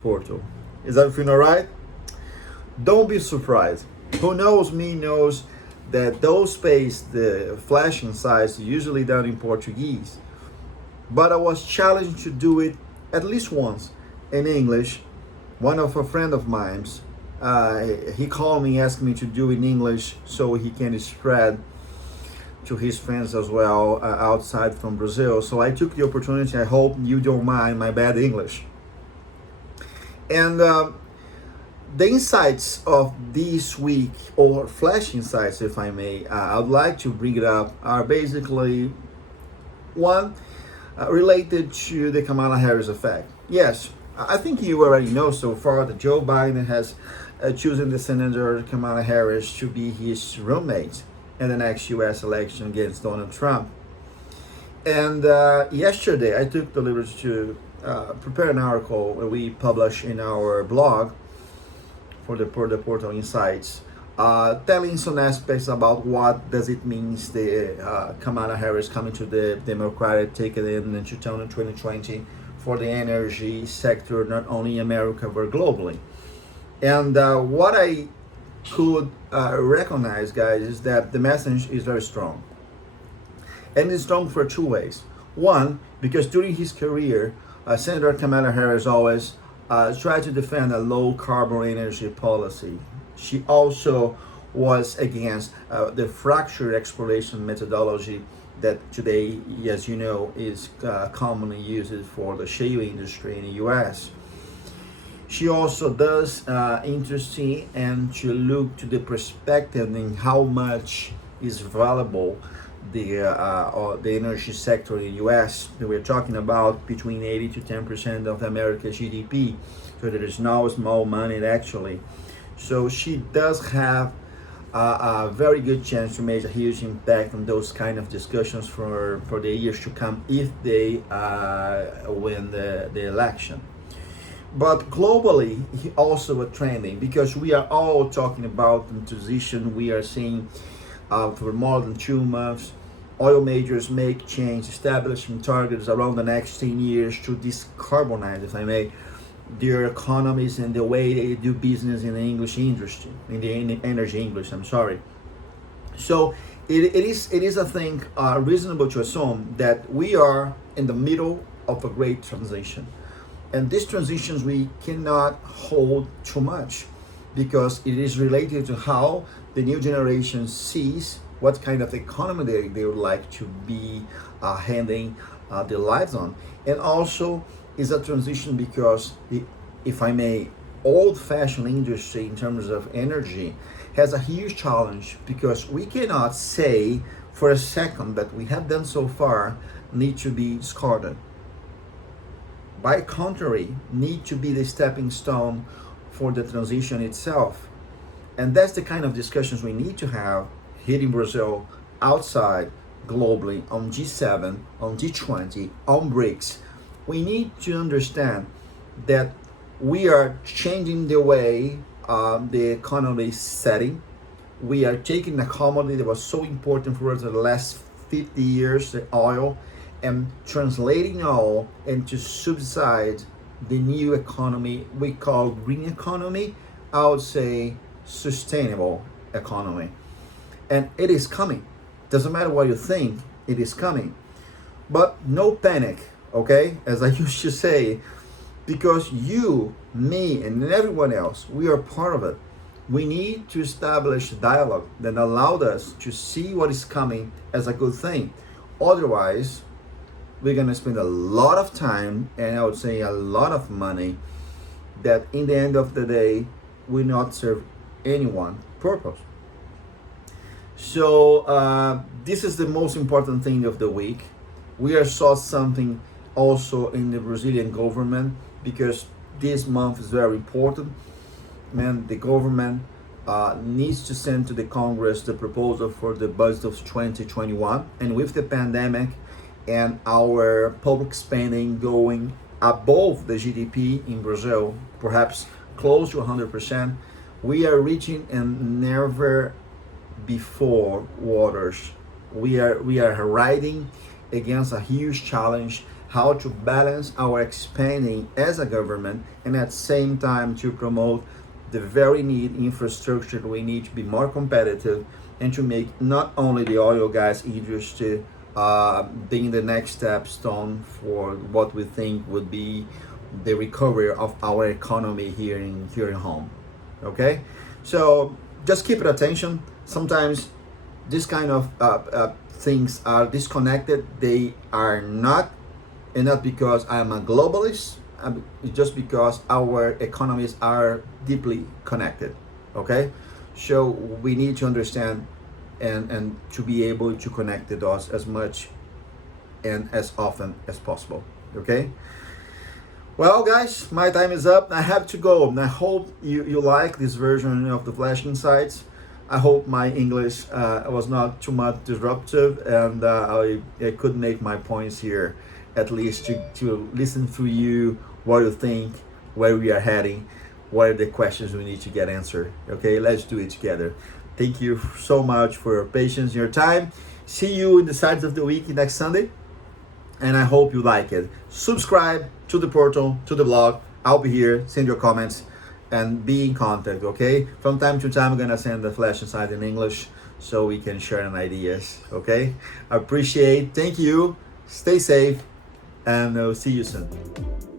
portal. Is everything all right? Don't be surprised. Who knows me knows that those space, the FlashInsights, usually done in Portuguese. But I was challenged to do it at least once in English. One of a friend of mine's, he called me, asked me to do it in English so he can spread to his friends as well outside from Brazil. So I took the opportunity. I hope you don't mind my bad English. And the insights of this week, or flash insights, if I may, I'd like to bring it up, are basically one related to the Kamala Harris effect. Yes, I think you already know so far that Joe Biden has chosen the Senator Kamala Harris to be his roommate in the next U.S. election against Donald Trump. And yesterday, I took the liberty to prepare an article we published in our blog for the portal Insights, telling some aspects about what does it means the Kamala Harris coming to the Democratic ticket in 2020 for the energy sector, not only in America but globally. And what I could recognize, guys, is that the message is very strong. And it's strong for two ways. One, because during his career, Senator Kamala Harris always tried to defend a low carbon energy policy. She also was against the fractured exploration methodology that today, as you know, is commonly used for the shale industry in the US. She also does interesting and to look to the perspective in how much is valuable the energy sector in the U.S. We're talking about between 80 to 10% of America's GDP, so there is no small money actually. So she does have a very good chance to make a huge impact on those kind of discussions for the years to come if they win the election. But globally, also a trending, because we are all talking about the transition. We are seeing for more than 2 months, oil majors make change, establishing targets around the next 10 years to decarbonize, if I may, their economies and the way they do business in the English industry, in the energy English, I'm sorry. So it is I think reasonable to assume that we are in the middle of a great transition. And these transitions we cannot hold too much, because it is related to how the new generation sees what kind of economy they would like to be handling their lives on. And also is a transition because the, if I may, old-fashioned industry in terms of energy has a huge challenge, because we cannot say for a second that we have done so far need to be discarded. By contrary, need to be the stepping stone for the transition itself. And that's the kind of discussions we need to have here in Brazil, outside, globally, on G7, on G20, on BRICS. We need to understand that we are changing the way the economy is setting. We are taking a commodity that was so important for us in the last 50 years, the oil, and translating all into subside the new economy we call green economy. I would say sustainable economy. And it is coming. Doesn't matter what you think, it is coming. But no panic, okay? As I used to say, because you, me, and everyone else, we are part of it. We need to establish dialogue that allowed us to see what is coming as a good thing. Otherwise, we're gonna spend a lot of time, and I would say a lot of money, that in the end of the day will not serve anyone purpose. So this is the most important thing of the week. We saw something also in the Brazilian government, because this month is very important. Man, the government needs to send to the Congress the proposal for the budget of 2021, and with the pandemic and our public spending going above the GDP in Brazil, perhaps close to 100%, we are reaching a never before waters. We are riding against a huge challenge, how to balance our expanding as a government and at the same time to promote the very need infrastructure we need to be more competitive and to make not only the oil gas industry being the next stone for what we think would be the recovery of our economy here in home. Okay, so just keep it attention. Sometimes this kind of things are disconnected. They are not, and not because I'm a globalist. It's just because our economies are deeply connected. Okay, so we need to understand and to be able to connect the dots as much and as often as possible. Okay. Well, guys, my time is up. I have to go. And I hope you like this version of the FlashInsights. I hope my English was not too much disruptive, and I could make my points here, at least to listen to you, what you think, where we are heading, what are the questions we need to get answered. Okay, let's do it together. Thank you so much for your patience and your time. See you in the sides of the week next Sunday, and I hope you like it. Subscribe to the portal, to the blog. I'll be here. Send your comments and be in contact, okay? From time to time, I'm gonna send the FlashInsight in English so we can share an ideas, okay? I appreciate. Thank you. Stay safe, and see you soon.